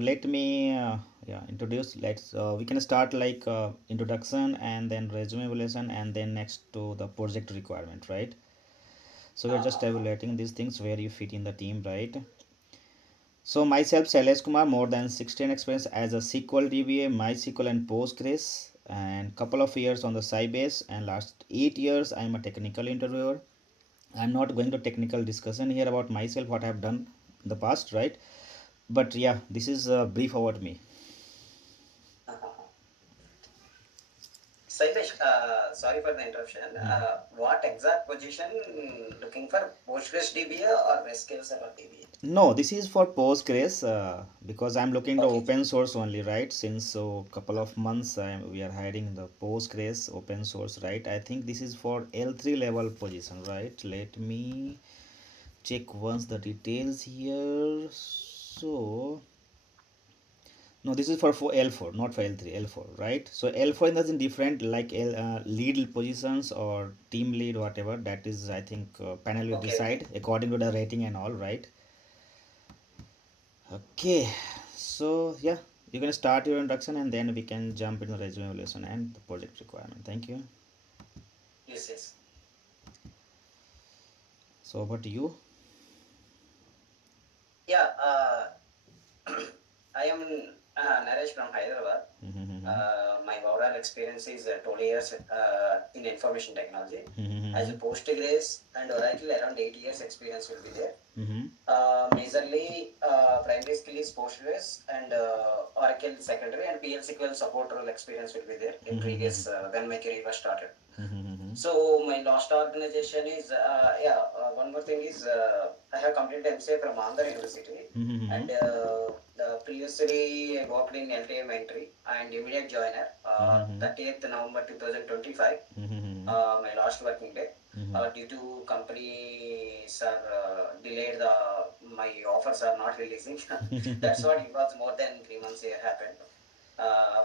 Let me introduce. Let's we can start like introduction and then resume evaluation and then next to the project requirement, right? So we're just evaluating these things where you fit in the team, right? So myself, Shailesh Kumar, more than 16 experience as a SQL DBA, MySQL and Postgres, and couple of years on the Sybase, and last 8 years I'm a technical interviewer. I'm not going to technical discussion here about myself, what I've done in the past, right? But yeah, this is a brief about me. Sailesh, sorry for the interruption. What exact position looking for PostgreSQL or SQL Server DBA? No, this is for Postgres because I'm looking to Okay. open source only, right? Since so couple of months we are hiring the Postgres open source, right? I think this is for L3 level position, right? Let me check once the details here. So no, this is for L4, not for L3, L4, right? So L4 is in different like lead positions or team lead, whatever. That is, I think, panel will Okay. decide according to the rating and all, right? Okay, so yeah, you can start your introduction and then we can jump into resume evaluation and the project requirement. Thank you. Yes, yes. So over to you. Yeah, I am Naresh from Hyderabad. Mm-hmm. My overall experience is 12 years in information technology. As a Mm-hmm. Postgres and Oracle, around 8 years experience will be there. Mm-hmm. Majorly, primary skill is Postgres and Oracle secondary and PL/SQL support role experience will be there in Mm-hmm. previous when my career was started. Mm-hmm. So my last organization is one more thing is I have completed MCA from Andhra University Mm-hmm. and previously I worked in LTM entry and immediate joiner Mm-hmm. 30th November 2025 Mm-hmm. my last working day. Mm-hmm. Due to companies are delayed, my offers are not releasing. That's what it was. More than 3 months here happened. Uh,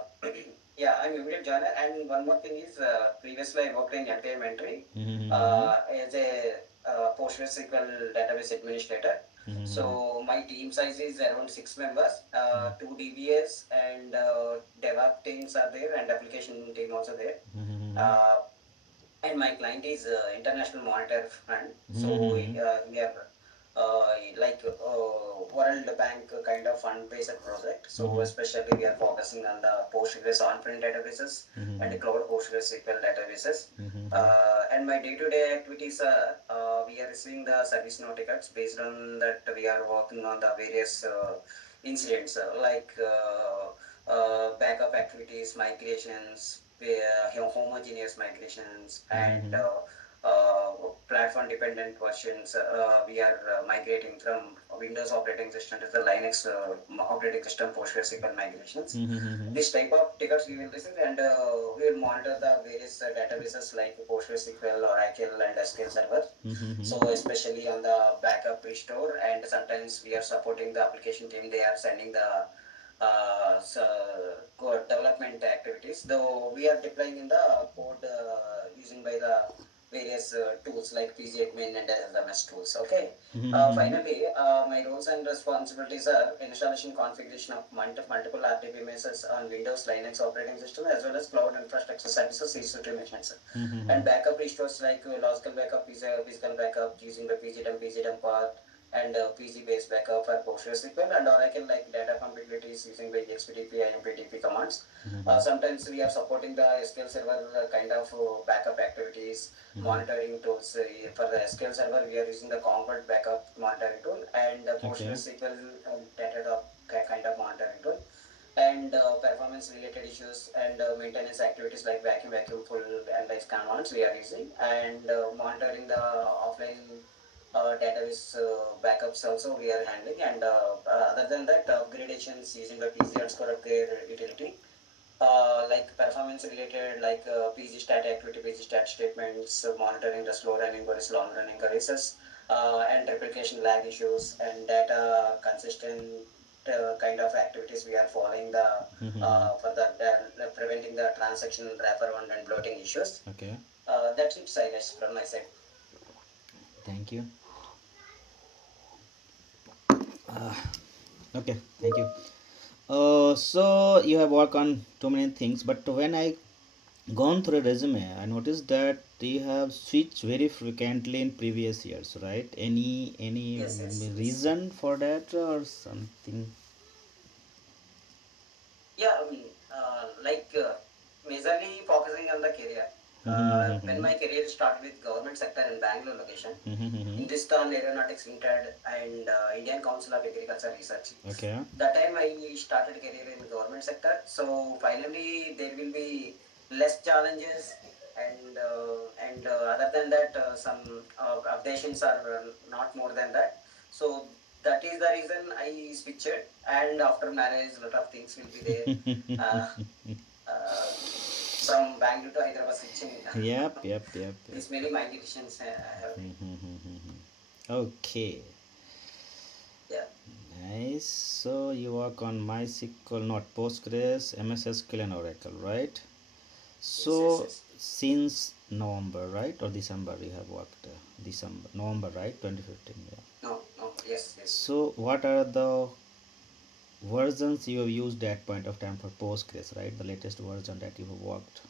yeah, I'm immediate joiner. And one more thing is, previously I worked in LTM entry as a PostgreSQL database administrator. So my team size is around 6 members, two DBAs and DevOps teams are there and application team also there. Uh, and my client is international monetary fund. So we are like World Bank kind of fund based project. So especially we are focusing on the Postgres on-prem databases and cloud PostgreSQL databases. And my day-to-day activities are we are receiving the service now tickets. Based on that we are working on the various incidents backup activities, migrations, homogeneous migrations, and platform dependent versions. We are migrating from Windows operating system to the Linux operating system PostgreSQL migrations. Mm-hmm. This type of tickets we will receive, and we will monitor the various databases like PostgreSQL, Oracle, and SQL Server. So especially on the backup restore, and sometimes we are supporting the application team. They are sending the code development activities. Though we are deploying in the code using by the various tools like PGAdmin and LMS tools. Okay. Finally, my roles and responsibilities are installation configuration of multiple RDBMSs on Windows, Linux operating system as well as cloud infrastructure services, EC2 machines. And backup restores like logical backup, physical backup using the PGDump part and PG-based backup for PostgreSQL and Oracle like data compatibilities using by XPDP, IMPDP commands. Sometimes we are supporting the SQL Server kind of backup activities, monitoring tools. For the SQL Server, we are using the Comfort backup monitoring tool and the Okay. PostgreSQL data kind of monitoring tool and performance related issues and maintenance activities like vacuum full and like commands we are using and monitoring the offline database backups also we are handling and other than that upgradations using the pc underscore upgrade utility like performance related like pg stat activity pg stat statements monitoring the slow running queries long running queries and replication lag issues and data consistent kind of activities we are following the for the preventing the transaction wraparound and bloating issues. Okay. That's it, Silas, from my side. Thank you. Okay. Thank you. So you have worked on too many things, but when I gone through a resume, I noticed that you have switched very frequently in previous years, right? Any Yes, yes, yes. reason for that or something? Yeah, majorly focusing on the career. When my career started with government sector in Bangalore location, Hindustan Aeronautics Limited and Indian Council of Agriculture Research. Okay. That time I started career in government sector. So finally there will be less challenges and other than that some updations are not more than that. So that is the reason I switched. And after marriage, a lot of things will be there. Uh, uh, from Bangalore to Hyderabad switching. Yep, yep, yep, yep. These many my decisions I have made. Okay, Yeah. nice. So you work on MySQL, not Postgres, MS SQL, and Oracle, right? Yes, yes, So yes. since November, right, or December, you have worked. December, November, right, 2015. Yeah. No, no. Yes, yes. So what are the versions you have used at point of time for Postgres, right? The latest version that you have worked.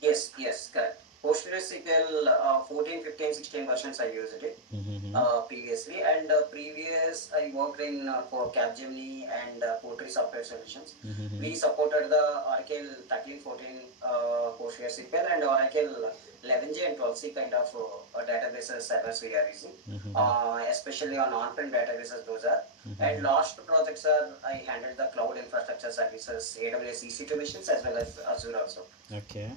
Yes, yes, correct. PostgreSQL 14, 15, 16 versions I used it Mm-hmm. previously, and previous I worked in for Capgemini and Pottery Software Solutions. Mm-hmm. We supported the Oracle 13, 14 PostgreSQL and Oracle 11G and 12C kind of databases servers we are using, Mm-hmm. especially on on-prem databases those are. And Mm-hmm. last projects are I handled the cloud infrastructure services, AWS EC2 machines as well as Azure also. Okay.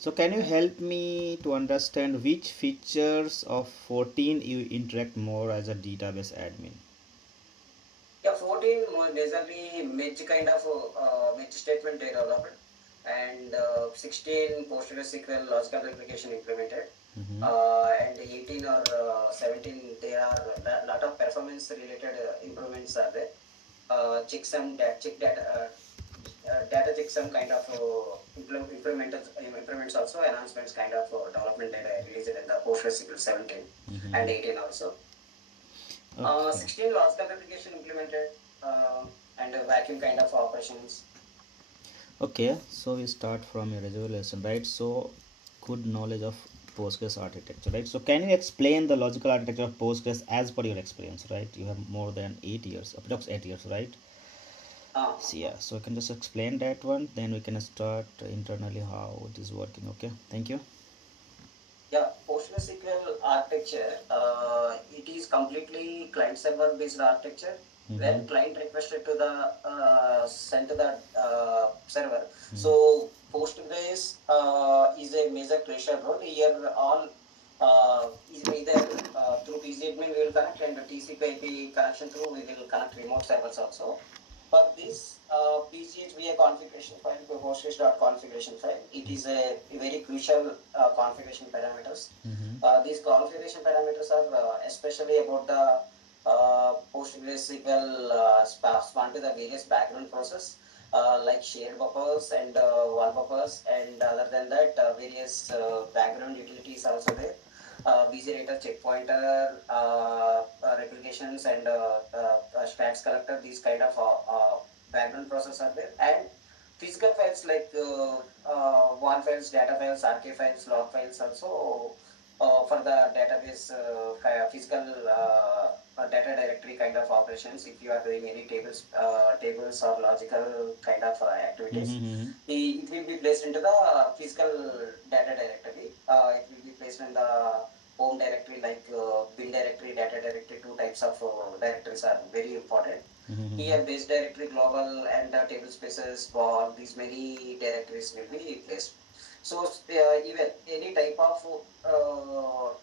So can you Yeah. help me to understand which features of 14 you interact more as a database admin? Yeah, 14 majorly Midge kind of Midge statement they developed, and 16 PostgreSQL logical replication implemented, Mm-hmm. and 18 or 17 there are a lot of performance related improvements are there. Checksum, check data, data checksum kind of improvements also enhancements kind of development data released in the PostgreSQL 17 and Mm-hmm. 18 also. Okay. 16 logical replication implemented and vacuum kind of operations. Okay, so we start from your resolution, right? So, good knowledge of Postgres architecture, right? So, can you explain the logical architecture of Postgres as per your experience, right? You have more than 8 years, approx 8 years, right? So, Uh, yeah, so I can just explain that one, then we can start internally how it is working. Okay, thank you. Yeah, PostgreSQL architecture, it is completely client-server based architecture. Mm-hmm. When client requested to the sent to the server, Mm-hmm. so Postgres is a major crucial role here. All is either through PCAdmin we will connect and TCP/IP connection through we will connect remote servers also. For this PCHVA configuration file, Postgres.configuration file, it is a very crucial configuration parameters. Mm-hmm. These configuration parameters are especially about the PostgreSQL span to the various background process like shared buffers and wall buffers, and other than that, various background utilities also there. Busy writer, checkpointer, replications, and stats collector. These kind of background process are there, and physical files like WAN files, data files, archive files, log files also for the database physical data directory kind of operations. If you are doing any tables or logical kind of activities, Mm-hmm. it will be placed into the physical data directory. It will be placed in the home directory like bin directory, data directory. Two types of directories are very important. Mm-hmm. Here, base directory, global, and table spaces, all these many directories will be placed. So, even any type of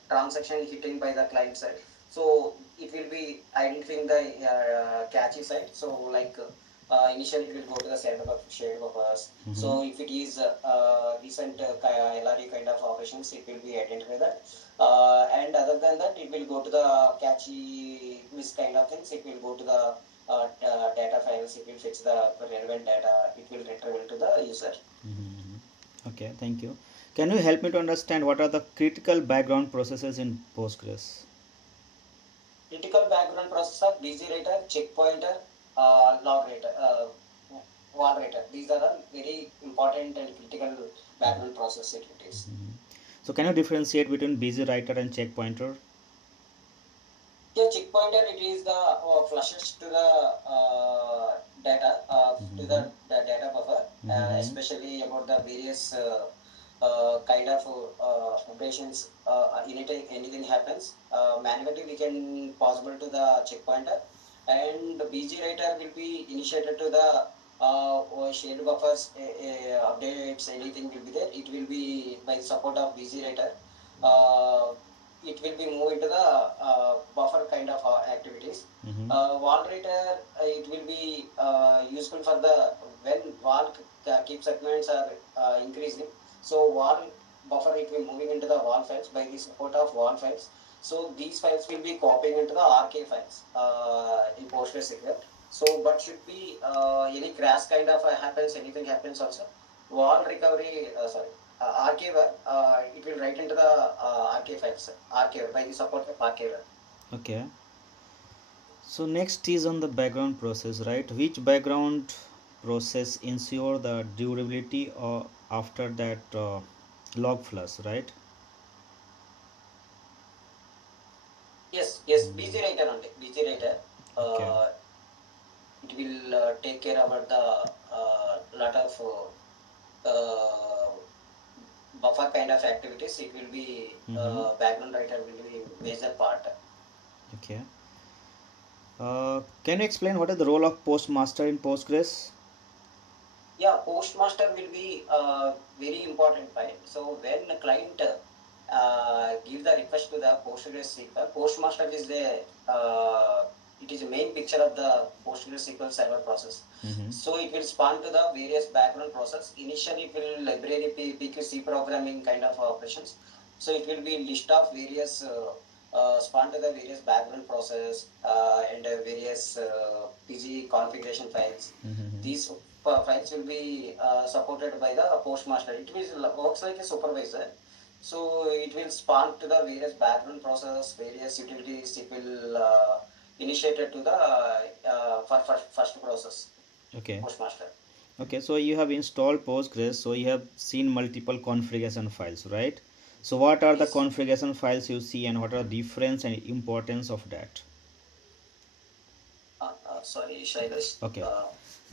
transaction hitting by the client side, so it will be identifying the catchy side. So, like initially, it will go to the shared buffers. Mm-hmm. So, if it is recent LRE kind of operations, it will be identify that. And other than that, it will go to the catchy miss kind of things. It will go to the data files, it will fetch the relevant data, it will retrieve to the user. Mm-hmm. Okay, thank you. Can you help me to understand what are the critical background processes in Postgres? Critical background process are busy writer, checkpointer, log writer. important and critical background process securities. So can you differentiate between busy writer and check pointer? Yeah, check pointer, it is the flushes to the data, to the data buffer, Mm-hmm. especially about the various kind of operations. Anything happens, manually we can possible to the check pointer, and the BG writer will be initiated to the shared buffers, updates, anything will be there. It will be by support of BG writer. Uh, it will be moved into the buffer kind of activities. Mm-hmm. Wall writer, it will be useful for the when wall keep segments are increasing. So wall buffer it will moving into the wall files by the support of wall files. So these files will be copying into the RK files in PostgreSQL. So but should be any crash kind of anything happens also. Wall recovery, sorry, archiver, it will write into the archive files, archive by the support of archiver. Okay. So next is on the background process, right? Which background process ensure the durability or after that log flush, right? Yes, yes, BG writer only. BG writer. Okay. It will take care about the lot of buffer kind of activities. It will be Mm-hmm. background writer will be major part. Okay. Can you explain what is the role of postmaster in Postgres? Yeah, postmaster will be very important file. So when the client give the request to the PostgreSQL, postmaster is the it is the main picture of the PostgreSQL server process. Mm-hmm. So it will spawn to the various background process. Initially, it will library PQC programming kind of operations. So it will be list of various spawn to the various background process and various PG configuration files. Mm-hmm. These files will be supported by the postmaster. It will works like a supervisor. So it will spawn to the various background process, various utilities. It will initiated to the first process, Okay. postmaster. Okay, so you have installed Postgres, so you have seen multiple configuration files, right? So what are the Yes. configuration files you see and what are the difference and importance of that? Sorry, Shailesh. Okay,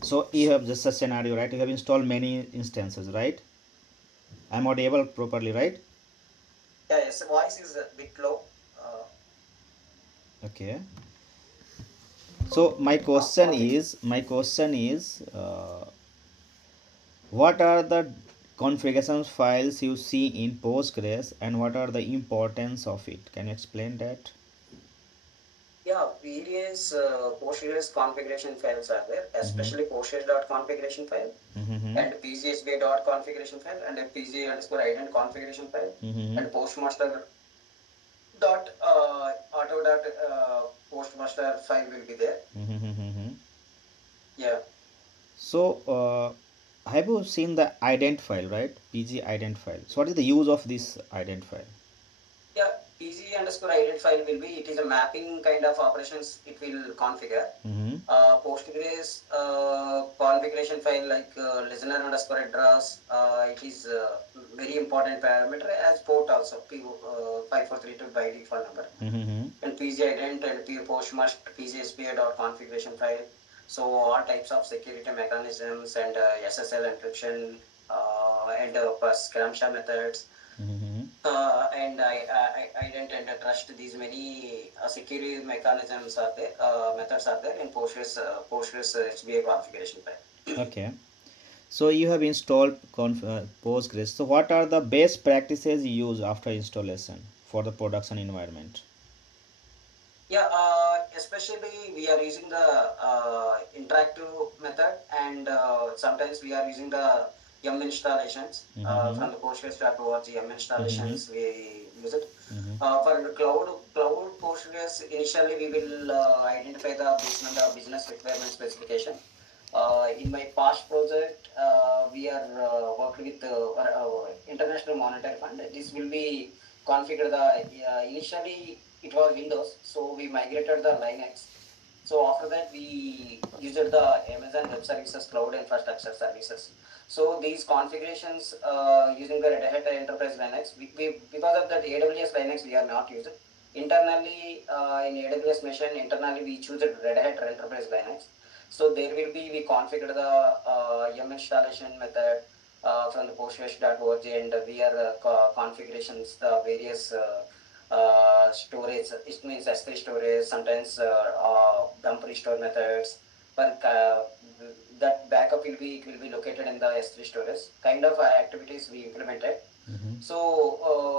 so you have just a scenario, right? You have installed many instances, right? I'm audible properly, right? Yeah, yes, voice is a bit low. Uh, Okay. So okay. my question is, what are the configuration files you see in Postgres and what are the importance of it? Can you explain that? Yeah, various Postgres configuration files are there, Mm-hmm. especially Postgres.configuration file Mm-hmm. and PGSBA.configuration file and a PG underscore ident configuration file Mm-hmm. and postmaster dot auto dot postmaster file will be there. Mm-hmm. Yeah. So, have you seen the ident file, right? PG ident file. So, what is the use of this ident file? Yeah, PG underscore ident file will be, it is a mapping kind of operations it will configure. Mm-hmm. Postgres configuration file like listener underscore address, it is very important parameter as port also, 5432 by default number. Mm-hmm. And PG ident and postmaster PGSPA dot configuration file. So all types of security mechanisms and SSL encryption and scramsha methods Mm-hmm. and I didn't trust these many security mechanisms are there, methods are there in Postgres HBA configuration file. Okay. So, you have installed Postgres. So, what are the best practices you use after installation for the production environment? Yeah, especially we are using the interactive method, and sometimes we are using the yum installations Mm-hmm. from the Postgres.org yum Mm-hmm. installations. We use it Mm-hmm. for the cloud Postgres. Initially, we will identify the based on the business requirement specification. In my past project, we are working with international monetary fund. This will be configured the initially it was Windows, so we migrated the Linux. So after that, we used the Amazon Web Services Cloud Infrastructure Services. So these configurations using the Red Hat Enterprise Linux, because of that AWS Linux we are not used. Internally in AWS machine, internally we choose Red Hat Enterprise Linux. So there will be we configure the yum installation method from the postgres.org, and we are configurations the various storage. It means S3 storage, sometimes dump restore methods. But that backup will be located in the S3 storage. Kind of activities we implemented. Mm-hmm. So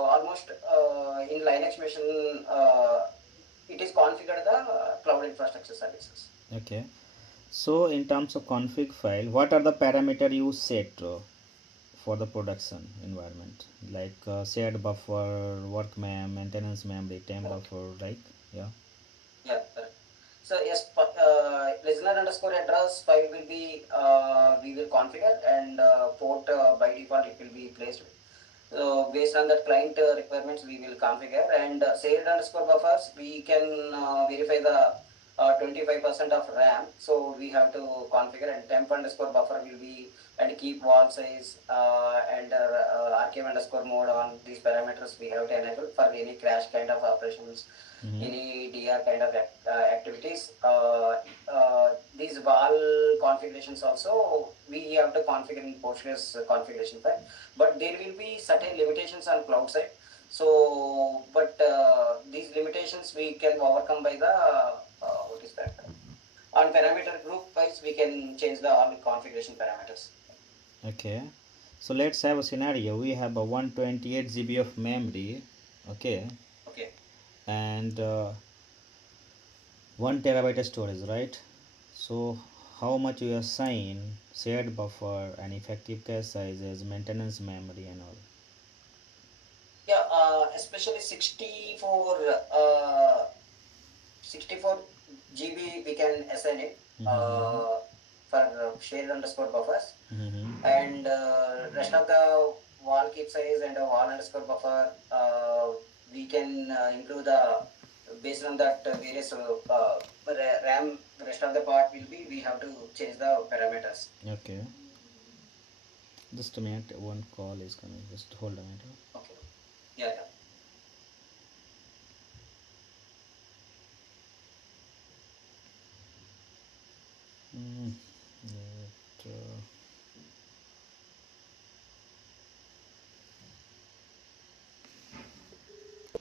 almost in Linux machine, it is configured the cloud infrastructure services. Okay. So in terms of config file, what are the parameter you set for the production environment? Like shared buffer, maintenance memory, temp Correct. buffer, like yeah. Yeah, correct. So yes, listener underscore address file will be we will configure, and port by default it will be placed. So based on that client requirements, we will configure, and shared underscore buffers we can verify the 25% of RAM. So we have to configure, and temp underscore buffer will be, and keep wall size and archive underscore mode on these parameters we have to enable for any crash kind of operations, Mm-hmm. any DR kind of activities. These wall configurations also we have to configure in Postgres configuration file, but there will be certain limitations on cloud side. So but these limitations we can overcome by the what is that, on parameter group wise we can change the all configuration parameters. Okay. So let's have a scenario. We have a 128 GB of memory, okay, Okay. and 1 terabyte storage, right? So how much you assign shared buffer and effective cache sizes, maintenance memory, and all? Yeah, especially 64 GB we can assign it Mm-hmm. for shared underscore buffers, Mm-hmm. and rest of the wall keep size and wall underscore buffer we can improve the based on that various RAM. Rest of the part will be we have to change the parameters. Okay. Just a minute. One call is coming. Just hold a minute. Okay. Yeah, yeah. Mm. It,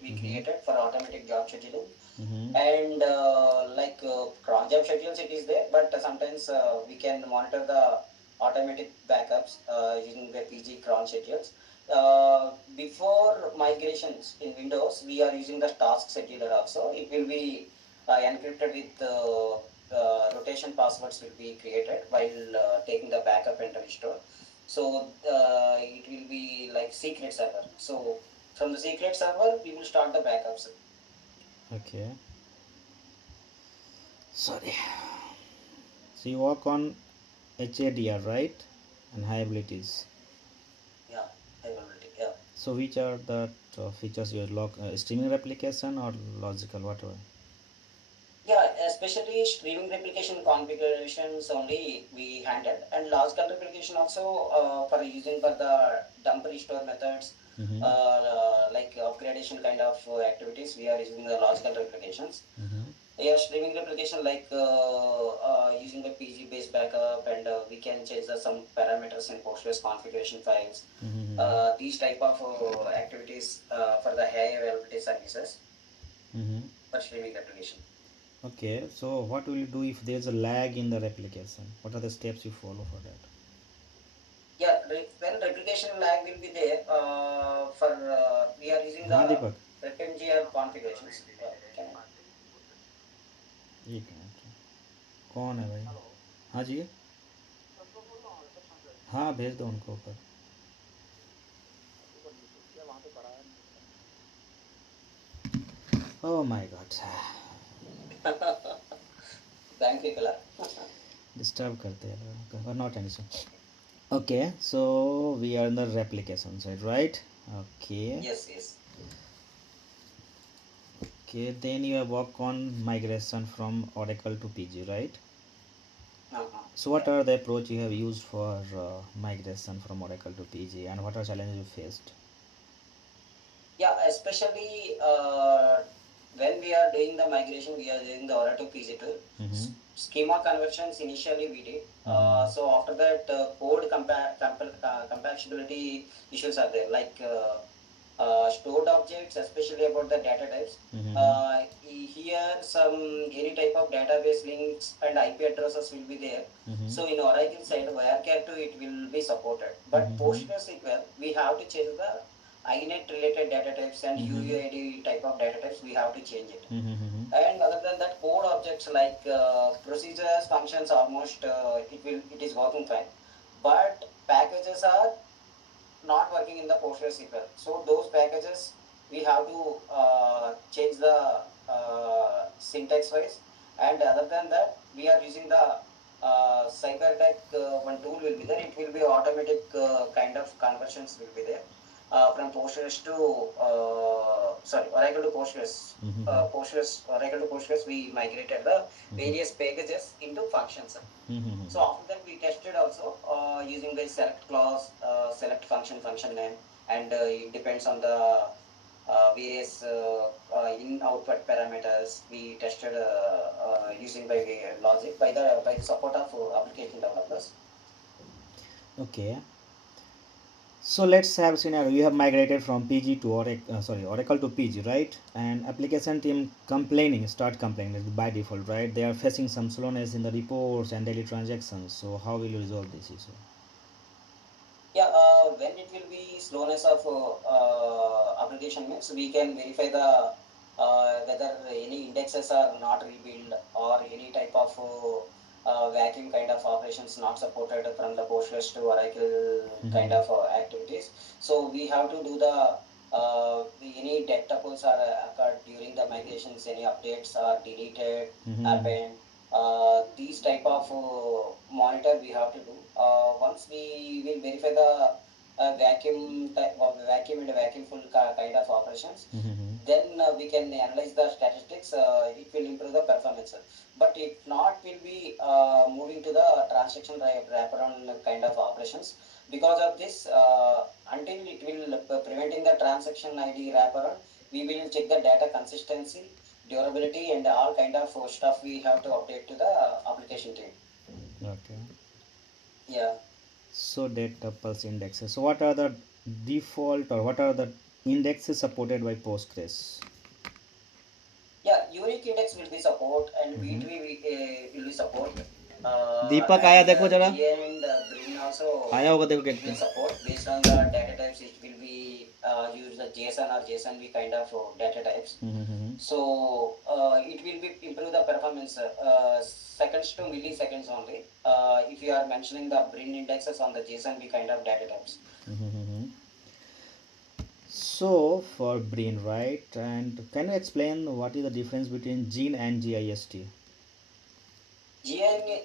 We mm-hmm. created for automatic job scheduling, Mm-hmm. and like cron job schedules it is there, but sometimes we can monitor the automatic backups using the PG cron schedules. Before migrations in Windows we are using the task scheduler also. It will be encrypted with rotation passwords will be created while taking the backup and restore. So it will be like secret server. So from the secret server we will start the backups. Okay. Sorry. So you work on HADR, right? And high abilities. Yeah, availability. Yeah. So which are the features you lock streaming replication or logical whatever? Yeah, especially streaming replication configurations only we handled, and logical replication also for using for the dump restore methods, Mm-hmm. like upgradation kind of activities. We are using the logical replications. Mm-hmm. Yeah, streaming replication like using the PG based backup, and we can change some parameters in Postgres configuration files. Mm-hmm. These type of activities for the high availability services Mm-hmm. for streaming replication. Okay, so what will you do if there's a lag in the replication? What are the steps you follow for that? Yeah, when replication lag will be there, for we are using हाँ the Deepak repmgr configurations. Can I? एक minute कौन है भाई हाँ जी हाँ भेज दो उनको ऊपर oh my God Thank you, Kala. Disturb करते हैं not any okay so we are in the replication side right okay Yes, yes. Okay, then you have worked on migration from Oracle to PG, right? So what Yeah. are the approach you have used for migration from Oracle to PG, and what are challenges you faced? Yeah, especially when we are doing the migration, we are doing the Oracle PG2. Mm-hmm. Schema conversions initially we did. Mm-hmm. So after that, code compatibility issues are there, like stored objects, especially about the data types. Mm-hmm. Here, some any type of database links and IP addresses will be there. Mm-hmm. So in Oracle side, WhereCare2 it will be supported. But Mm-hmm. PostgreSQL, we have to change the INET related data types and Mm-hmm. UUID type of data types. We have to change it. Mm-hmm. And other than that, code objects like procedures, functions, almost it is working fine. But packages are not working in the PostgreSQL. So those packages we have to change the syntax wise. And other than that, we are using the CyberDeck one tool will be there. It will be automatic kind of conversions will be there from Postgres to sorry Oracle to Postgres. Mm-hmm. Postgres Oracle to Postgres. We migrated the various packages into functions. Mm-hmm. So after that, we tested also using the select clause, select function, function name, and it depends on the various in output parameters. We tested using by the logic by the support of application developers. Okay. So let's have scenario. You have migrated from PG to Oracle to PG, right? And application team start complaining by default, right? They are facing some slowness in the reports and daily transactions. So how will you resolve this issue? Yeah, when it will be slowness of application means we can verify the whether any indexes are not rebuilt or any type of vacuum kind of operations not supported from the Postgres to Oracle kind Mm-hmm. of activities. So we have to do the any dead tuples are occurred during the migrations, any updates are deleted, Mm-hmm. happened. These type of monitor we have to do. Once we will verify the vacuum type of vacuum and vacuum full kind of operations, Mm-hmm. then we can analyze the statistics. It will improve the performance. But if not, will be moving to the transaction wraparound kind of operations. Because of this, until it will preventing the transaction ID wraparound, we will check the data consistency, durability, and all kind of stuff we have to update to the application team. Okay. Yeah. So data pulse indexes. So what are the default or what are the indexes supported by Postgres? Yeah, unique index will be support and Mm-hmm. V3 will be support. दीपक आया And देखो जरा. GN and Brin also आया होगा देखो it gate will पे. support based on the data types. It will be use the JSON or JSONV kind of data types. Mm-hmm. So it will be improve the performance seconds to milliseconds only. If you are mentioning the Brin indexes on the JSONV kind of data types. Mm-hmm. So for brain, right? And can you explain what is the difference between gene and GIST? GN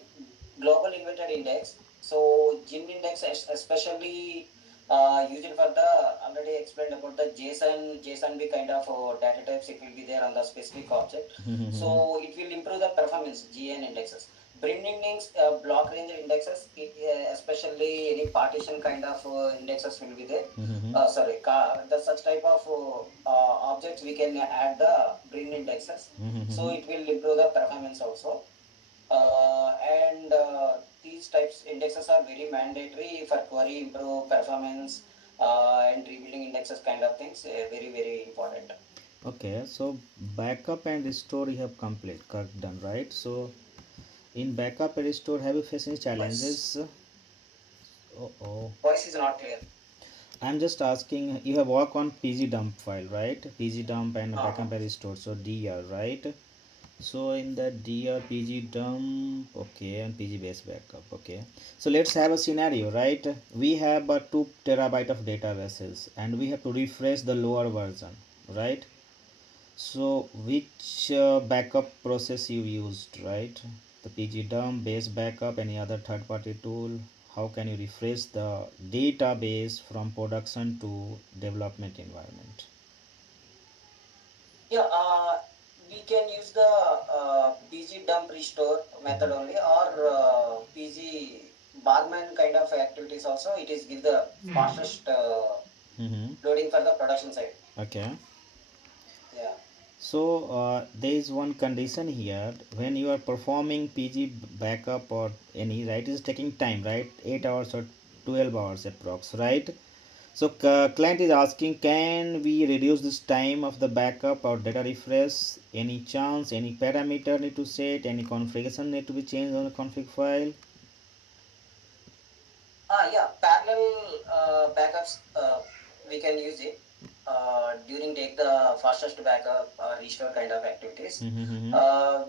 global inverted index. So GIN index especially used for the already explained about the JSON kind of data types. It will be there on the specific object. Mm-hmm. So it will improve the performance GN indexes. Brin index block range indexes, especially any partition kind of indexes will be there. Mm-hmm. Sorry, the such type of objects we can add the Brin indexes. So Mm-hmm. it will improve the performance also. And these types indexes are very mandatory for query improve performance and rebuilding indexes kind of things. Very important. Okay, so backup and restore you have done, right? So in backup and restore, have you faced any Voice challenges? Oh, oh. voice is not clear. I'm just asking, you have worked on PG dump file, right? PG dump and Uh-huh. backup and restore, so DR, right? So in that DR PG dump, okay, and PG base backup, okay. So let's have a scenario, right? We have a 2 terabyte of databases and we have to refresh the lower version, right? So which backup process you used, right? The PG dump, base backup, any other third party tool? How can you refresh the database from production to development environment? Yeah. we can use the PG dump restore method only, or PG barman kind of activities also. It is give the fastest Mm-hmm. loading for the production side. Okay. Yeah. So there is one condition here when you are performing PG backup or any, right, is taking time, right? 8 hours or 12 hours approx, right? So client is asking, can we reduce this time of the backup or data refresh? Any chance, any parameter need to set, any configuration need to be changed on the config file? Yeah, parallel backups, we can use it during take the fastest backup restore kind of activities. Mm-hmm. Uh,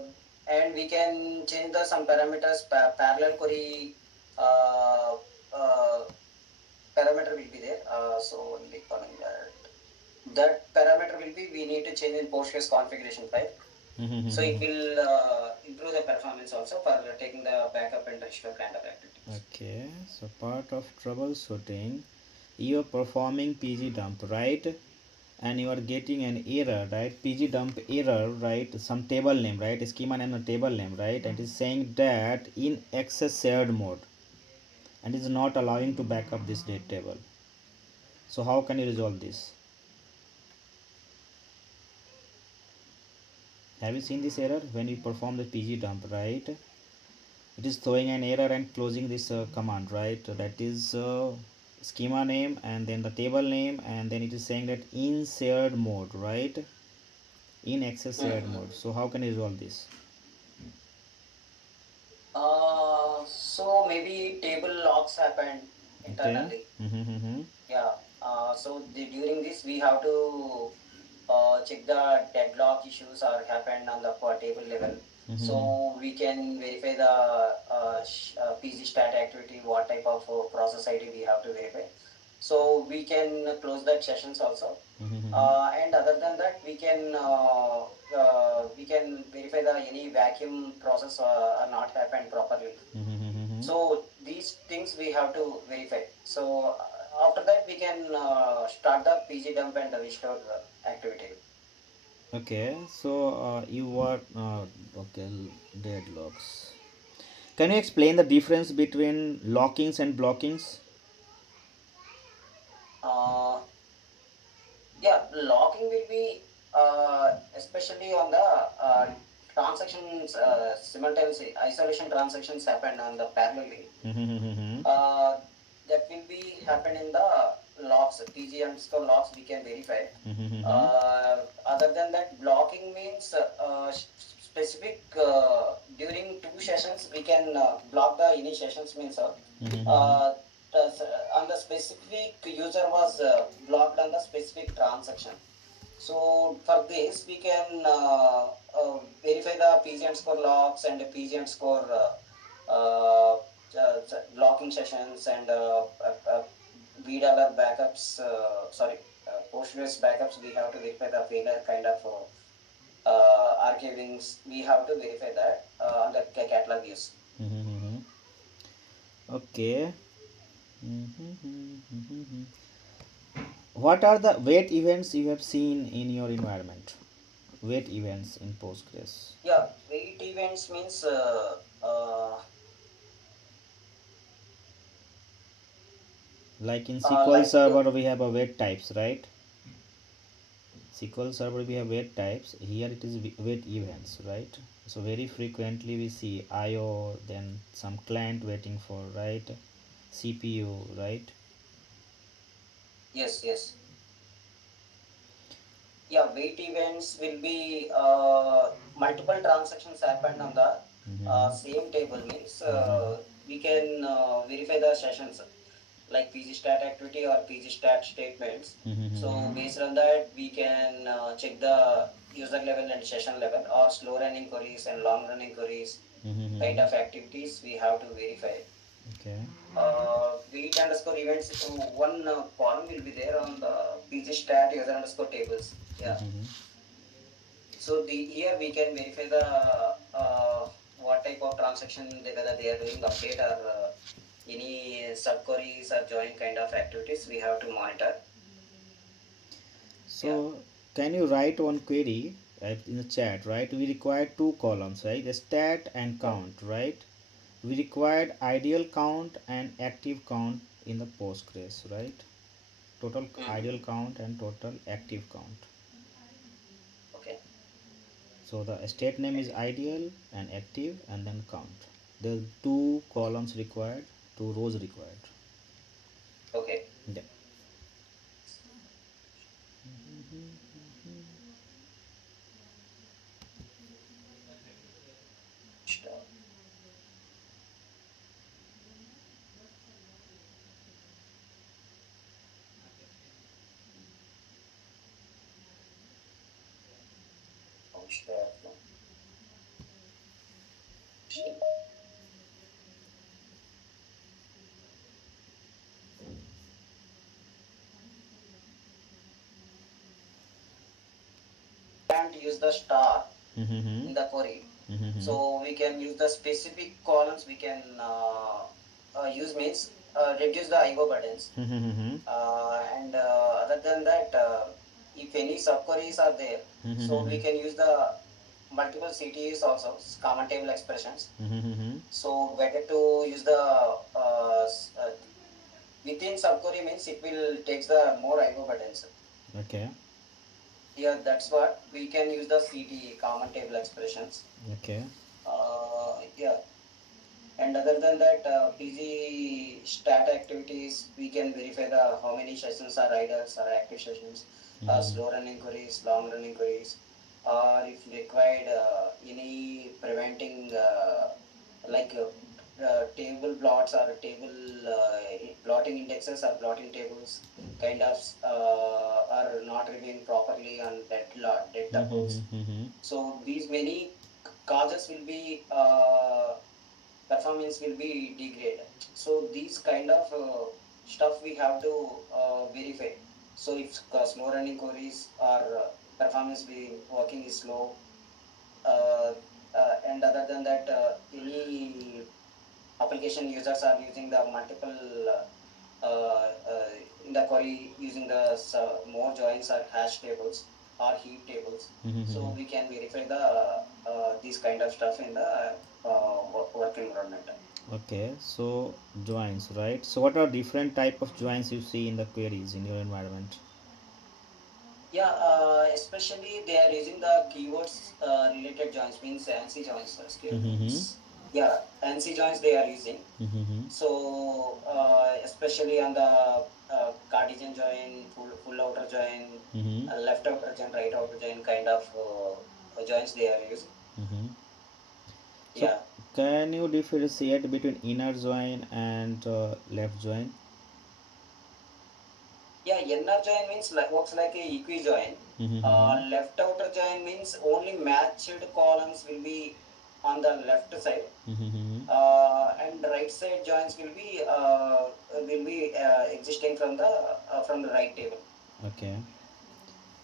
and we can change the some parameters, parallel query uh, uh, parameter will be there. So we'll be calling that. That parameter will be, we need to change in Postgres configuration file. So it Mm-hmm. will improve the performance also for taking the backup and restore kind of activities. Okay, so part of troubleshooting, you are performing PG dump, right? And you are getting an error, right? PG dump error, right? Some table name, right? Schema name and table name, right? And it is saying that in access shared mode and is not allowing to back up this date table. So how can you resolve this? Have you seen this error when you perform the PG dump, right? It is throwing an error and closing this command, right? That is schema name and then the table name, and then it is saying that in shared mode, right? In access shared Mm-hmm. mode. So how can you resolve this? So maybe table locks happened Okay. internally. Mm-hmm. Yeah. During this, we have to check the deadlock issues are happened on the table level. Mm-hmm. So we can verify the PG stat activity, what type of process ID we have to verify. So we can close that sessions also. Mm-hmm. And other than that, we can verify the any vacuum process are not happened properly. Mm-hmm. So these things we have to verify. So after that, we can start the PG dump and the restore activity. Okay, so you are okay, deadlocks. Can you explain the difference between lockings and blockings? Uh, yeah, locking will be especially on the transactions simultaneously. Isolation transactions happen on the parallelly. Mm-hmm. Uh, that will be happen in the logs, PG underscore logs we can verify. Mm-hmm. Other than that, blocking means specific during two sessions we can block the any sessions means Mm-hmm. uh, on the specific user was blocked on the specific transaction. So for this, we can verify the PG underscore logs and the PG underscore blocking sessions and VDollar backups. Sorry, Postgres backups. We have to verify the failure kind of archivings. We have to verify that on the catalog views. Mm-hmm. Okay. Mm-hmm. What are the wait events you have seen in your environment? Wait events in Postgres. Yeah, wait events means Like in SQL like Server, we have a wait types, right? SQL Server, we have wait types. Here it is wait events, right? So very frequently we see IO, then some client waiting for, right? CPU, right? yes, yes. Yeah, wait events will be multiple transactions happen on the Mm-hmm. same table means Mm-hmm. we can verify the sessions like PG stat activity or PG stat statements. So Mm-hmm. based on that, we can check the user level and session level or slow running queries and long running queries kind Mm-hmm. of activities we have to verify. Okay. Wait underscore events, one column will be there on the PG stat user underscore tables. Yeah. Mm-hmm. So here we can verify the what type of transaction whether they are doing update or any subqueries or join kind of activities we have to monitor. Yeah. So can you write one query? right, in the chat, right? We required two columns, right? The stat and Oh, count, right? We required ideal count and active count in the Postgres, right? Total mm-hmm. ideal count and total active count. Okay. So the state name is Ideal. ideal and active and then count. There are two Okay. columns required, two rows required. Okay. Yeah. Sure. Oh, sure. Sure. Can't use the star Mm-hmm. in the query. Mm-hmm. So we can use the specific columns we can use means reduce the IO burdens. Mm-hmm. And other than that, if any subqueries are there, so Mm-hmm. we can use the multiple CTEs also, common table expressions. Mm-hmm. So better to use the within subquery means it will takes the more IO burdens. Okay. Yeah, that's what we can use the CTE, common table expressions. Okay. Yeah. And other than that, busy stat activities, we can verify the how many sessions are idles or active sessions, Mm-hmm. slow running queries, long running queries, or if required, any preventing like table plots or table plotting indexes or plotting tables kind of are not reviewing properly on dead tuples. Mm-hmm. So these many causes will be performance will be degraded. So these kind of stuff we have to verify. So if slow running queries or performance be working is slow, uh, and other than that, any application users are using the multiple in the query using the more joins or hash tables or heap tables. Mm-hmm. So we can verify the these kind of stuff in the work environment. Okay, so joins, right? So what are different type of joins you see in the queries in your environment? Yeah, especially they are using the keywords related joins means ANSI joins. Excuse me. Mm-hmm. Yeah, ANSI joins they are using. Mm-hmm. So especially on the Cartesian join, full outer join, Mm-hmm. left outer join, right outer join kind of joins they are using. Mm-hmm. So Yeah, can you differentiate between inner join and left join? yeah. Inner join means like works like a equi join. Mm-hmm. Left outer join means only matched columns will be on the left side, Mm-hmm. and right side joins will be existing from the right table. Okay.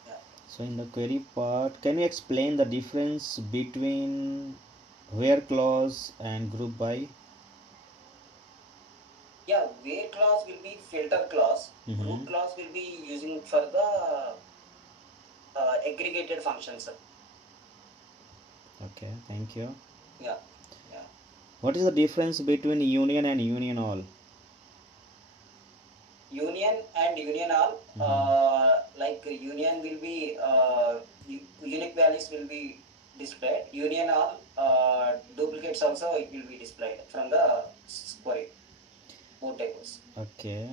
Yeah. So in the query part, can you explain the difference between where clause and group by? Yeah, where clause will be filter clause. Mm-hmm. Group clause will be using for the aggregated functions. Okay, thank you. Yeah, yeah. What is the difference between union and union all? Union and union all, Mm-hmm. like union will be unique values will be displayed. Union all duplicates also it will be displayed from the query, both tables, Okay.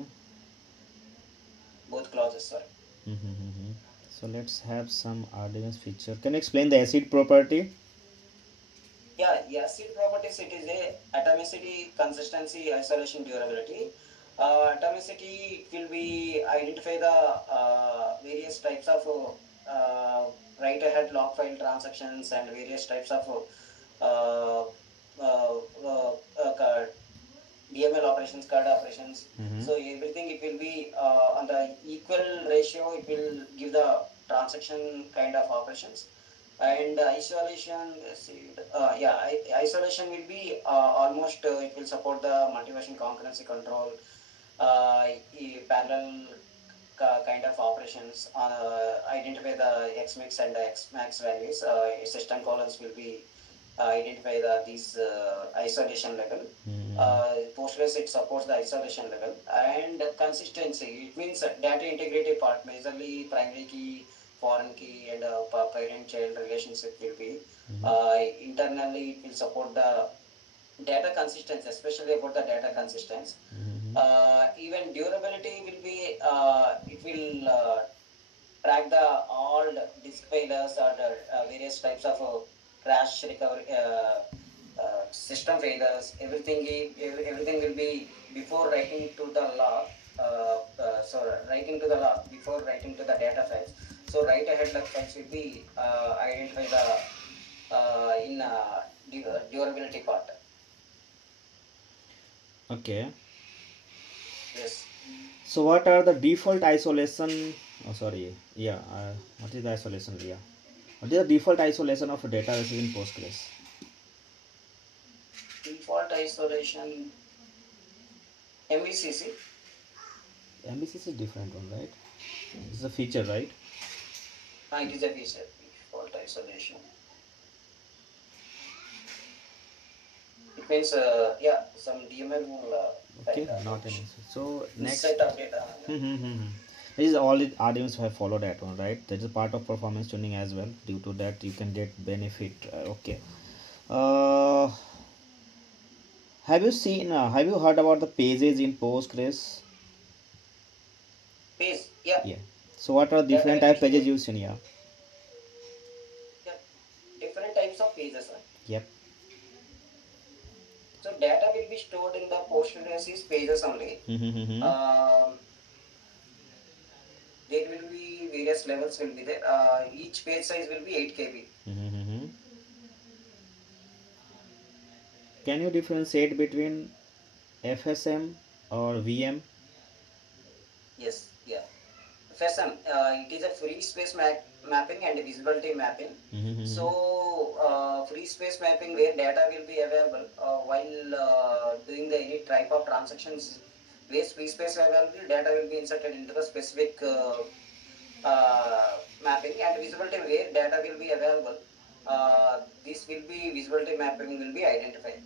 both clauses. Sorry. Mm-hmm. So let's have some RDS feature. Can you explain the acid property? Yeah, yeah. Seed properties, it is a atomicity, consistency, isolation, durability. Atomicity, it will be identify the various types of write ahead log file transactions and various types of uh, uh, uh, uh, DML operations, CAD operations. Mm-hmm. So everything it will be on the equal ratio. It will give the transaction kind of operations. And isolation, yeah, isolation will be almost it will support the multi-version concurrency control, parallel. kind of operations, identify the X mix and the X max values. System columns will be identify these isolation level. Mm-hmm. Postgres, it supports the isolation level and consistency. It means data integrity part, majorly primary key, foreign key, and parent-child relationship will be. Mm-hmm. Internally, it will support the data consistency, especially about the data consistency. Mm-hmm. Even durability will be, it will track the all disk failures or the various types of crash recovery, system failures. Everything will be before writing to the log. Writing to the log before writing to the data files. So write ahead log files will be identify the in durability part. Okay. Yes. So what are the default isolation? Oh, sorry. Yeah. What is the isolation? Yeah. What is the default isolation of a database in Postgres? Default isolation MVCC. MBCC is different one, right? It's a feature, right? It is a feature. Default isolation. It means, yeah, some DML Okay, kind of not an issue. So next, set of data. this is all the audience have followed that one, right? That is part of performance tuning as well. Due to that, you can get benefit. Okay. Uh, have you seen? Have you heard about the pages in Postgres? Base, yeah, Yeah. So what are data different will be type pages stored. used in here? Yeah, different types of pages. Yep. So data will be stored in the Postgres pages only. Mm-hmm. Um, there will be various levels will be there. Each page size will be 8 KB. Mm-hmm. Can you differentiate between FSM or VM? Yes, yeah. FSM, it is a free space mapping and visibility mapping. Mm-hmm. So, free space mapping where data will be available while doing the any type of transactions, where free space available, data will be inserted into the specific mapping, and visibility where data will be available. This will be visibility mapping will be identified.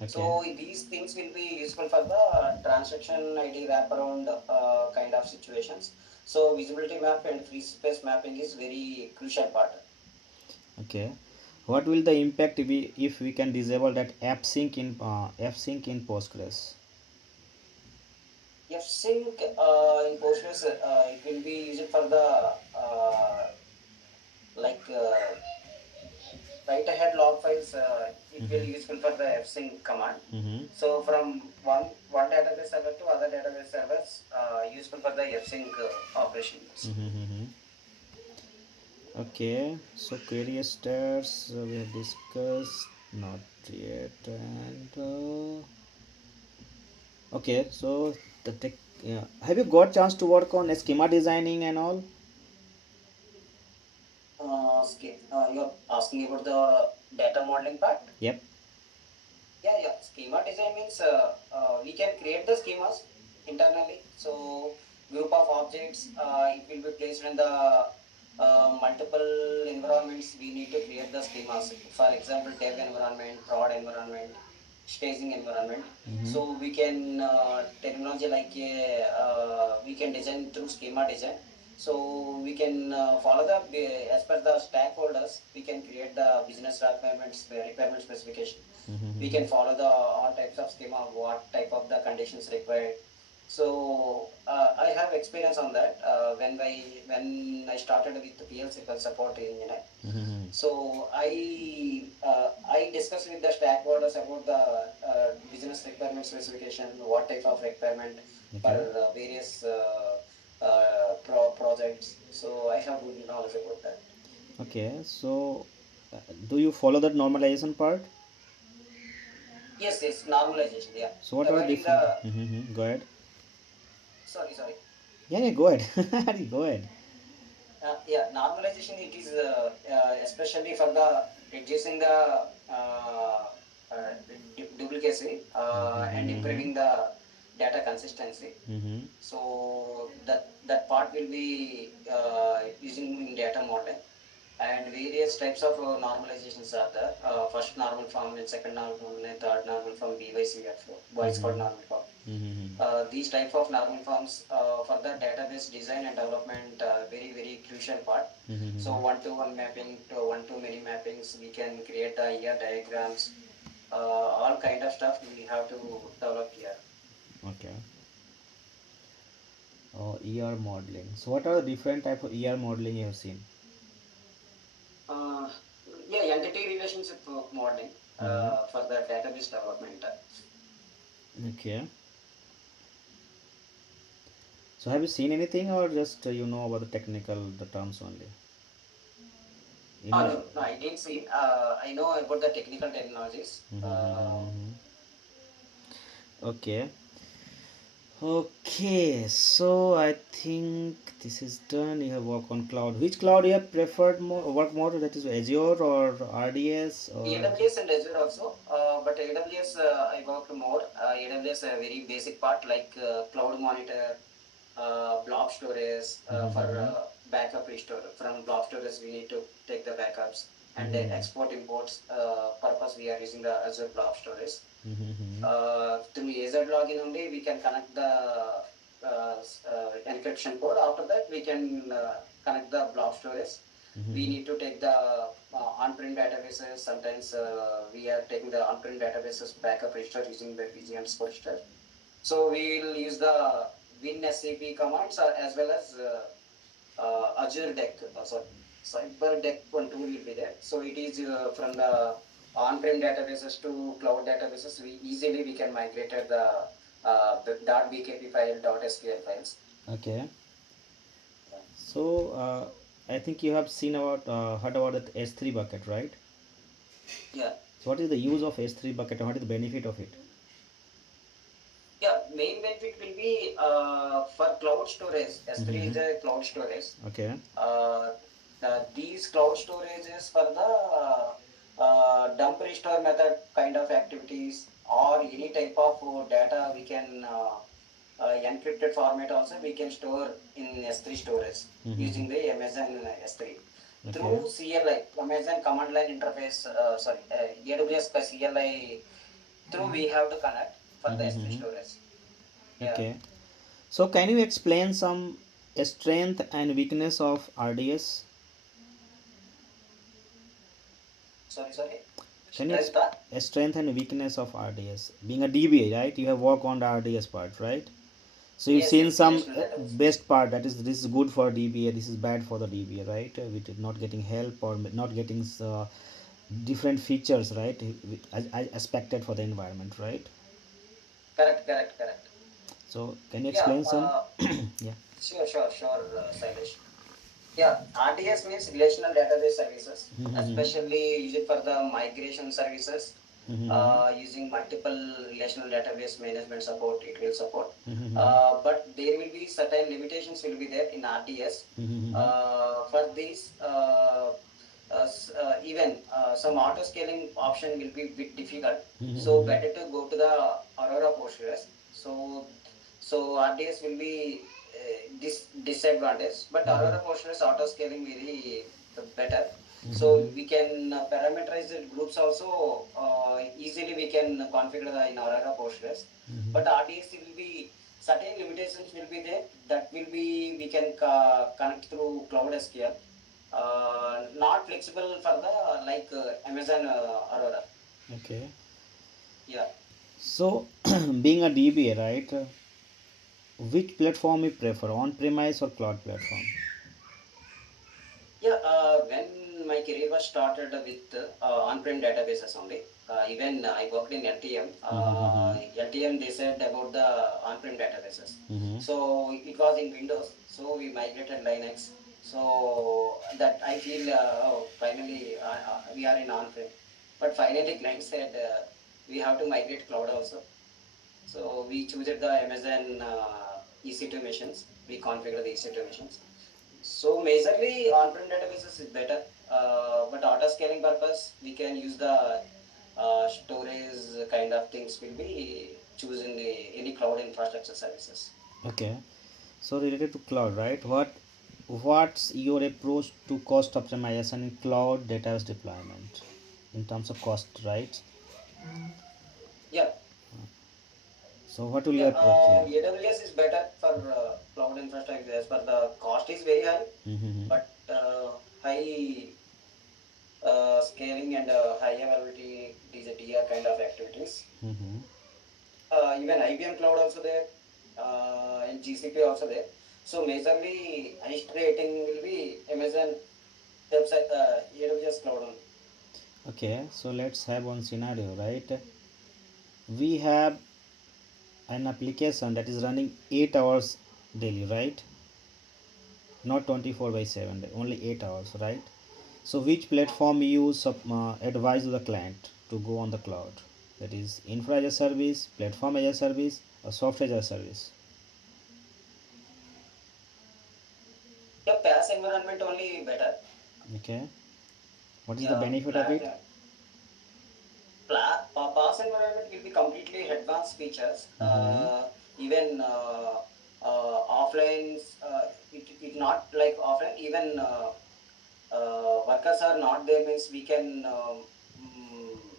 Okay. So these things will be useful for the transaction ID wraparound kind of situations. So visibility map and free space mapping is very crucial part. Okay. What will the impact be if we can disable that app sync in Postgres? Fsync in Postgres, it will be used for the like write ahead log files. It will Mm-hmm. useful for the fsync command. Mm-hmm. So from one database server to other database servers, useful for the fsync operations. Mm-hmm. Okay. So query stars we have discussed, not yet, and okay. So the tech. Yeah. Have you got chance to work on schema designing and all? You're asking about the data modeling part? Yep. Yeah, yeah. Schema design means we can create the schemas internally. So group of objects, it will be placed in the multiple environments. We need to create the schemas. For example, dev environment, prod environment, staging environment. Mm-hmm. So we can technology like we can design through schema design. So we can follow as per the stakeholders. We can create the business requirements, the requirement specification. We can Mm-hmm. follow the all types of schema, what type of the conditions required. So I have experience on that when I started with the PL/SQL support engineer. Mm-hmm. So I discussed with the stakeholders about the business requirement specification, what type of requirement for Okay. various projects. So I have good knowledge about that. Okay. So do you follow that normalization part? Yes, yes, normalization. Yeah, So what are the avoiding different? the Mm-hmm. Go ahead. sorry. Yeah, yeah, go ahead. Go ahead. Yeah, normalization it is especially for the reducing the duplicacy and Mm-hmm. improving the data consistency. Mm-hmm. So that part will be using in data modeling, and various types of normalizations are there. First normal form, and second normal form, and third normal form, BYCF, Boyce code Mm-hmm. normal form. Mm-hmm. These type of normal forms for the database design and development, very very crucial part. So Mm-hmm. one to one mapping to one to many mappings, we can create the ER diagrams, all kind of stuff we have to develop here. Okay. ER modeling. So what are the different type of ER modeling you have seen? Uh, yeah, entity relationship modeling Mm-hmm. for the database development. Okay. So have you seen anything or just you know about the technical the terms only? You Oh know. no, no, I didn't see. I know about the technical technologies. Mm-hmm. Okay. Okay. So I think this is done. You have work on cloud. Which cloud you have preferred more work more? That is Azure or RDS or? AWS and Azure also, but AWS I worked more. AWS a very basic part like cloud monitor, blob storage for Mm-hmm. backup restore. From blob storage, we need to take the backups and the Mm-hmm. export imports purpose. We are using the Azure blob storage. Mm-hmm. Through Azure login only, we can connect the encryption code. After that, we can connect the blob storage. We Mm-hmm. need to take the on-prem databases. Sometimes we are taking the on-prem databases backup register using the PG underscore register. So we will use the WinSCP commands as well as Azure Deck. Sorry, Cyber Deck one tool will be there. So it is from the on-prem databases to cloud databases. We can migrate the .bkp file, .sql files. Okay. Yeah. So I think you have seen about heard about that S3 bucket, right? Yeah. So what is the use of S3 bucket and what is the benefit of it? Yeah, main benefit will be for cloud storage. S3 is Mm-hmm. a cloud storage. Okay. Uh, these cloud storages for the dump restore method kind of activities or any type of data we can encrypted format also we can store in S3 storage Mm-hmm. using the Amazon S3 Okay. through CLI, Amazon command line interface. Sorry, AWS by CLI through we have to connect for the S3 Mm-hmm. storage. Yeah. Okay. So can you explain some strength and weakness of RDS? Sorry, sorry. Can you Strength. strength and weakness of RDS? Being a DBA, right? You have worked on the RDS part, right? So you've Yes, seen yes, some relational databases. best part that is this is good for DBA, this is bad for the DBA, right? With not getting help or not getting different features, right? As expected for the environment, right? Correct, correct, correct. So can you Yeah, explain some? Yeah. sure, Sailesh. Yeah, RDS means relational database services, Mm-hmm. especially used for the migration services, Mm-hmm. using multiple relational database management support, it will support. Mm-hmm. But there will be certain limitations will be there in RDS. Mm-hmm. For these, even some auto scaling option will be bit difficult. So Mm-hmm. better to go to the Aurora Postgres. So RDS will be disadvantage, but Mm-hmm. Aurora Postgres auto scaling very better. So Mm-hmm. we can parameterize the groups also easily. We can configure the in Aurora Postgres, but RDS will be certain limitations will be there. That will be we can connect through Cloud SQL. Not flexible for the like Amazon Aurora. Okay. Yeah. So being a DBA, right? Which platform you prefer, on-premise or cloud platform? Yeah, when my career was started with on-prem databases only, even I worked in LTM. Mm-hmm. LTM they said about the on-prem databases. Mm-hmm. So it was in Windows, so we migrated Linux. So that I feel, oh, finally we are in on-prem. But finally, client said we have to migrate cloud also. So we choose the Amazon EC2 machines. We configure the EC2 machines. So majorly on-prem databases is better, but auto scaling purpose we can use the storage kind of things will be choosing any cloud infrastructure services. Okay. So related to cloud, right? What's your approach to cost optimization in cloud database deployment in terms of cost, right? Yeah, So what will you yeah. approach? Yeah. AWS is better for cloud infrastructure as per the cost is very high, Mm-hmm. but high scaling and high availability, it is a DR kind of activities. Mm-hmm. Even IBM cloud also there, and GCP also there. So majorly highest rating will be Amazon website, AWS cloud only. Okay. So let's have one scenario, right? We have an application that is running 8 hours daily, right? Not 24 by 7, only 8 hours, right? So which platform you advise the client to go on the cloud? That is infra as a service, platform as a service, or software as a service. Yeah, PaaS environment only better. Okay. What is the Yeah, benefit of it? PaaS environment will be completely advanced features. Mm-hmm. Even offline, it not like offline. Even workers are not there means we can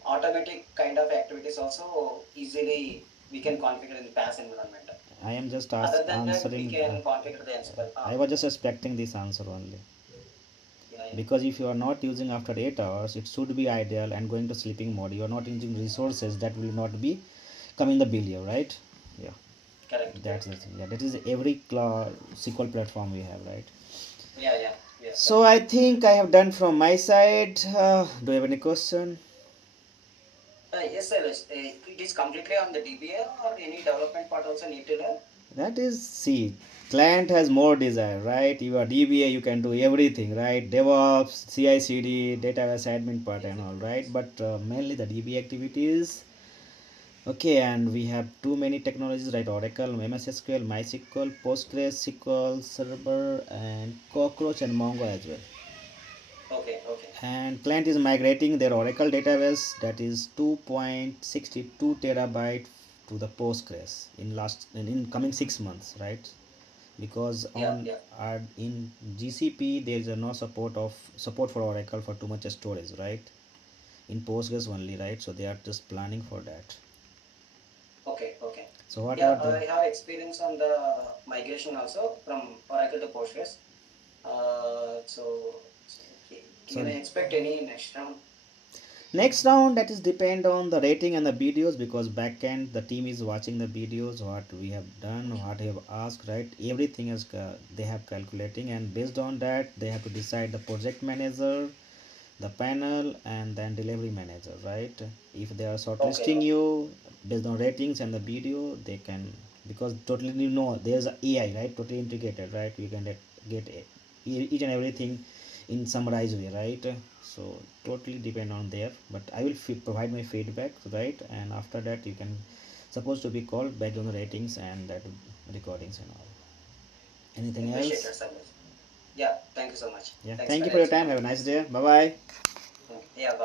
automatic kind of activities also easily we can configure in PaaS environment. I am just Other than that, we answering. can configure the Ansible. I was just expecting this answer only. Yeah, yeah, Because if you are not using after 8 hours, it should be ideal and going to sleeping mode. You are not using resources that will not be coming the bill here, right? Yeah, correct, that's correct. the thing. Yeah, that is every SQL platform we have, right? Yeah, yeah, yes, sir. So I think I have done from my side. Do you have any question? Yes, sir. It is completely on the DBA or any development part also need to learn. That is, see, client has more desire, right? You are DBA, you can do everything, right? DevOps, CI/CD, database admin part, Yes, and yes, all, right? yes. But mainly the DBA activities. Okay, and we have too many technologies, right? Oracle, MS SQL, MySQL, PostgreSQL Server, and Cockroach and Mongo as well. Okay, okay. And client is migrating their Oracle database that is 2.62 terabyte to the Postgres in coming 6 months, right? Because Yeah, on yeah. in GCP there is a no support for Oracle for too much storage, right? In Postgres only, right? So they are just planning for that. Okay, okay. So what Yeah, are the I have experience on the migration also from Oracle to Postgres. So so can I expect any next round? next round, that is depend on the rating and the videos, because backend the team is watching the videos what we have done, Okay, what we have asked, right? Everything is they have calculating, and based on that they have to decide the project manager, the panel, and then delivery manager, right? If they are okay, shortlisting okay. you based on ratings and the video, they can, because totally, there's a AI, right? Totally integrated, right? You can get each and everything in summarized way, right? So totally depend on there, but I will provide my feedback, right? And after that you can supposed to be called based on the ratings and that recordings and all. Anything Appreciated, else? Samir. Yeah, thank you so much. Yeah, Thanks thank for you for your time. explaining Have the a nice things. day. Bye bye. Okay. Yeah, bye.